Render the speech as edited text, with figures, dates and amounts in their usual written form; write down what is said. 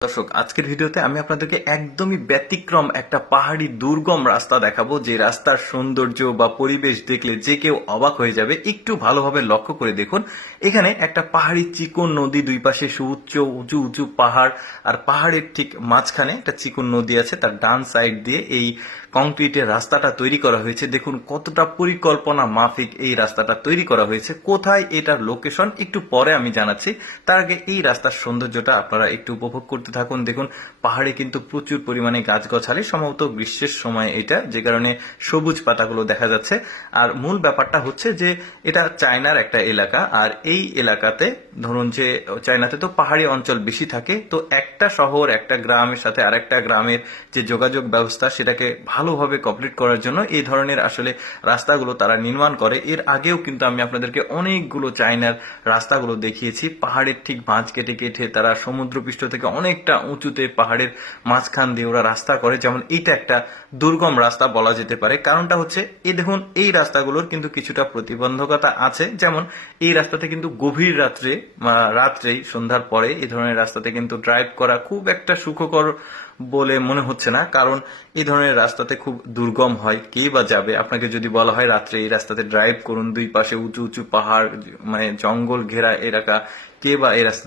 দর্শক, আজকের ভিডিওতে আমি আপনাদেরকে একদমই ব্যতিক্রম একটা পাহাড়ি দুর্গম রাস্তা দেখাবো, যে রাস্তার সৌন্দর্য বা পরিবেশ দেখলে যে কেউ অবাক হয়ে যাবে। একটু ভালোভাবে লক্ষ্য করে দেখুন। এখানে একটা পাহাড়ি চিকন নদী, দুই পাশে সুউচ্চ উঁচু উঁচু পাহাড়, আর পাহাড়ের ঠিক মাঝখানে একটা চিকন নদী আছে। তার ডান সাইড দিয়ে এই কংক্রিটের রাস্তাটা তৈরি করা হয়েছে। দেখুন কতটা পরিকল্পনা মাফিক এই রাস্তাটা তৈরি করা হয়েছে। কোথায় এটার লোকেশন একটু পরে আমি জানাচ্ছি। তার আগে এই রাস্তার সৌন্দর্যটা আপনারা একটু উপভোগ করতে থাকুন। দেখুন পাহাড়ে কিন্তু প্রচুর পরিমাণে গাছগাছালি, সম্ভবত গ্রীষ্মের সময় এটা, যে কারণে সবুজ পাতাগুলো দেখা যাচ্ছে। আর মূল ব্যাপারটা হচ্ছে যে এটা চায়নার একটা এলাকা, আর এই এলাকাতে ধরুন যে চায়নাতে তো পাহাড়ি অঞ্চল বেশি থাকে, তো একটা শহর একটা গ্রামের সাথে আরেকটা গ্রামের যে যোগাযোগ ব্যবস্থা সেটাকে ভালোভাবে কমপ্লিট করার জন্য এই ধরনের আসলে রাস্তাগুলো তারা নির্মাণ করে। এর আগেও কিন্তু আমি আপনাদেরকে অনেকগুলো চায়নার রাস্তাগুলো দেখিয়েছি। পাহাড়ের ঠিক ভাঁজ কেটে কেটে তারা সমুদ্রপৃষ্ঠ থেকে অনেকটা উঁচুতে পাহাড়ের মাঝখান দিয়ে ওরা রাস্তা করে। যেমন এইটা একটা দুর্গম রাস্তা বলা যেতে পারে। কারণটা হচ্ছে এই দেখুন, এই রাস্তাগুলোর কিন্তু কিছুটা প্রতিবন্ধকতা আছে। যেমন এই রাস্তাতে কিন্তু গভীর রাত্রেই সন্ধ্যার পরে এই ধরনের রাস্তাতে কিন্তু ড্রাইভ করা খুব একটা সুখকর বলে মনে হচ্ছে না। কারণ এই ধরনের রাস্তাতে খুব দুর্গম হয়, কে বা যাবে। আপনাকে যদি বলা হয় রাত্রে এই রাস্তাতে ড্রাইভ করুন, দুই পাশে উঁচু উঁচু পাহাড়, মানে জঙ্গল ঘেরা এলাকা, কে বা এই রাস্তা